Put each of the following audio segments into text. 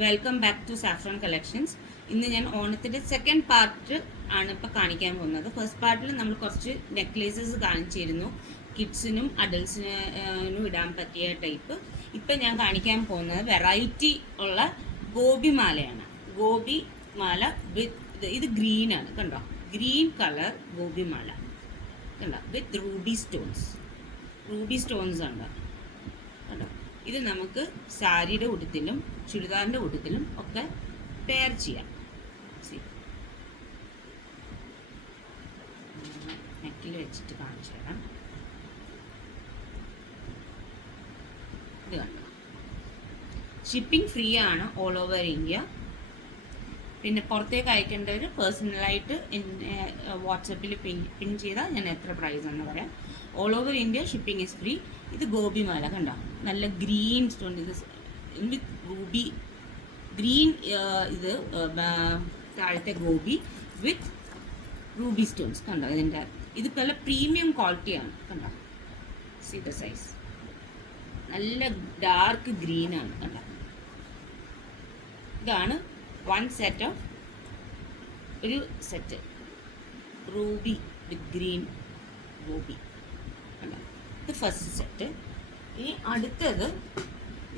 Welcome back to saffron collections. ഇന്ന് ഞാൻ ഓണത്തിൻ്റെ സെക്കൻഡ് പാർട്ട് ആണ് ഇപ്പോൾ കാണിക്കാൻ പോകുന്നത്. ഫസ്റ്റ് പാർട്ടിൽ നമ്മൾ കുറച്ച് നെക്ലേസസ് കാണിച്ചിരുന്നു, കിഡ്സിനും അഡൽസിനും ഇടാൻ പറ്റിയ ടൈപ്പ്. ഇപ്പം ഞാൻ കാണിക്കാൻ പോകുന്നത് വെറൈറ്റി ഉള്ള ഗോപിമാലയാണ്. ഗോപിമാല വിത്ത് ഇത് ഗ്രീനാണ്, കണ്ടോ, ഗ്രീൻ കളർ ഗോപിമാല കണ്ടോ, വിത്ത് റൂബി സ്റ്റോൺസ് ഉണ്ട് കണ്ടോ. ഇത് നമുക്ക് സാരിയുടെ കൂട്ടത്തിലും ചുരിദാറിൻ്റെ കൂട്ടത്തിലും ഒക്കെ പെയർ ചെയ്യാം. നെക്കിൽ വെച്ചിട്ട് കാണിച്ചു തരാം. ഇത് കണ്ടോ, ഷിപ്പിംഗ് ഫ്രീ ആണ് ഓൾ ഓവർ ഇന്ത്യ. പിന്നെ പുറത്തേക്ക് അയക്കേണ്ടവർ പേഴ്സണലായിട്ട് വാട്സപ്പിൽ പിൻ ചെയ്താൽ ഞാൻ എത്ര പ്രൈസ് എന്ന് പറയാം. All over India shipping is free. ഇത് ഗോപിമാല കണ്ടോ, നല്ല ഗ്രീൻ സ്റ്റോൺ, ഇത് വിത്ത് റൂബി ഗ്രീൻ, ഇത് താഴത്തെ ഗോപി വിത്ത് റൂബി സ്റ്റോൺസ് കണ്ടോ. ഇത് നല്ല പ്രീമിയം ക്വാളിറ്റിയാണ് കണ്ടോ. സീ ദ സൈസ്, നല്ല ഡാർക്ക് ഗ്രീനാണ് കണ്ടോ. ഇതാണ് വൺ സെറ്റ് ഓഫ് ഒരു സെറ്റ് റൂബി വിത്ത് ഗ്രീൻ ഗോപി കണ്ടോ. ഇത് ഫസ്റ്റ് സെറ്റ്. ഇനി അടുത്തത്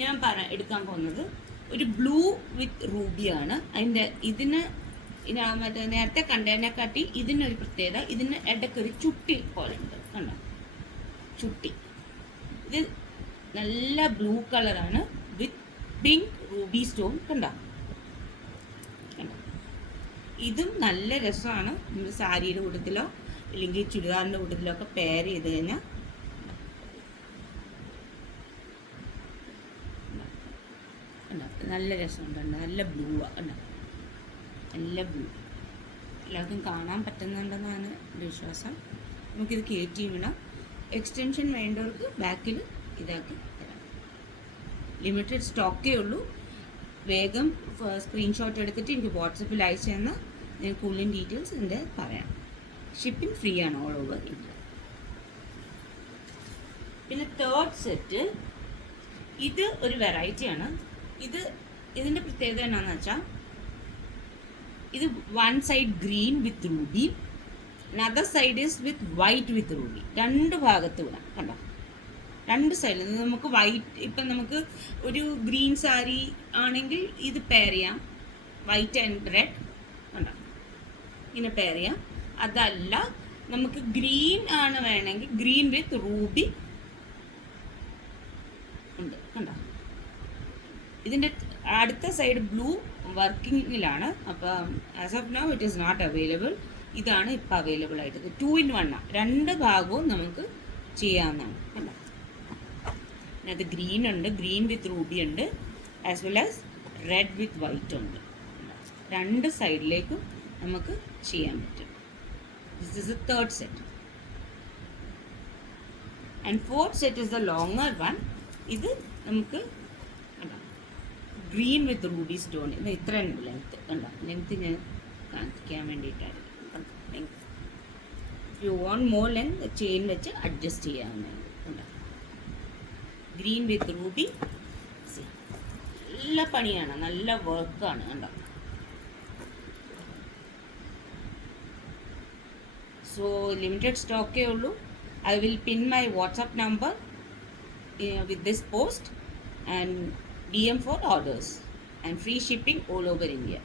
ഞാൻ എടുക്കാൻ പോകുന്നത് ഒരു ബ്ലൂ വിത്ത് റൂബിയാണ്. ഇതിന് മറ്റേ നേരത്തെ കണ്ടതിനെക്കാട്ടി ഇതിനൊരു പ്രത്യേകത, ഇതിന് ഇടയ്ക്കൊരു ചുട്ടി പോലെ ഉണ്ട് കണ്ടോ, ചുട്ടി. ഇത് നല്ല ബ്ലൂ കളറാണ് വിത്ത് പിങ്ക് റൂബി സ്റ്റോൺ കണ്ടോ. ഇതും നല്ല രസമാണ്. നമ്മൾ സാരിയുടെ കൂട്ടത്തിലോ അല്ലെങ്കിൽ ചുരിദാറിൻ്റെ കൂട്ടത്തിലോ ഒക്കെ പെയർ ചെയ്ത് കഴിഞ്ഞാൽ നല്ല രസമുണ്ട്. നല്ല ബ്ലൂ ആണ്, നല്ല ബ്ലൂ. എല്ലാവർക്കും കാണാൻ പറ്റുന്നുണ്ടെന്നാണ് വിശ്വാസം. നമുക്കിത് കയറ്റി വിടാം. എക്സ്റ്റൻഷൻ വേണ്ടവർക്ക് ബാക്കിൽ ഇതാക്കി തരാം. ലിമിറ്റഡ് സ്റ്റോക്കേ ഉള്ളൂ. വേഗം സ്ക്രീൻഷോട്ട് എടുത്തിട്ട് എനിക്ക് വാട്സപ്പിൽ അയച്ചു തന്നാൽ ഞാൻ കൂടുതൽ ഡീറ്റെയിൽസ് ഇതിൻ്റെ പറയാം. ഷിപ്പിംഗ് ഫ്രീ ആണ് ഓൾ ഓവർ ഇന്ത്യ. പിന്നെ തേർഡ് സെറ്റ്, ഇത് ഒരു വെറൈറ്റിയാണ്. ഇതിൻ്റെ പ്രത്യേകത എന്നാന്ന് വെച്ചാൽ, ഇത് one side green with Ruby, another side is with white with Ruby. രണ്ട് ഭാഗത്ത് വിടാം കണ്ടോ, രണ്ട് സൈഡിൽ നമുക്ക് വൈറ്റ്. ഇപ്പം നമുക്ക് ഒരു ഗ്രീൻ സാരി ആണെങ്കിൽ ഇത് പെയർ ചെയ്യാം, വൈറ്റ് ആൻഡ് റെഡ് കണ്ടോ, ഇങ്ങനെ പെയർ ചെയ്യാം. അതല്ല നമുക്ക് ഗ്രീൻ ആണ് വേണമെങ്കിൽ ഗ്രീൻ വിത്ത് റൂബി ഉണ്ട് കണ്ടോ. ഇതിൻ്റെ അടുത്ത സൈഡ് ബ്ലൂ വർക്കിങ്ങിലാണ്. അപ്പം as of now it is not available. ഇതാണ് ഇപ്പം അവൈലബിൾ ആയിട്ട്. 2 in 1 ആണ്, രണ്ട് ഭാഗവും നമുക്ക് ചെയ്യാവുന്നതാണ് കണ്ടോ. അത് ഗ്രീൻ ഉണ്ട്, ഗ്രീൻ വിത്ത് റൂബി ഉണ്ട്, as well as read with white ഉണ്ട്. രണ്ട് സൈഡിലേക്കും നമുക്ക് ചെയ്യാൻ പറ്റും. This is A third set. And fourth set is the longer one. ഇത് നമുക്ക് ഗ്രീൻ വിത്ത് റൂബി സ്റ്റോൺ. ഇത് ഇത്ര ലെങ്ത്ത് കണ്ടോ, ലെങ്ത്ത് ഞാൻ കാണിക്കാൻ വേണ്ടിയിട്ടാണ്. Length you want more length chain വെച്ച് അഡ്ജസ്റ്റ് ചെയ്യാവുന്നതാണ് കണ്ടോ. ഗ്രീൻ വിത്ത് റൂബി, നല്ല പണിയാണ്, നല്ല വർക്കാണ് കണ്ടോ. സോ ലിമിറ്റഡ് സ്റ്റോക്കേ ഉള്ളൂ. I will pin my WhatsApp number with this post and DM for orders and free shipping all over India.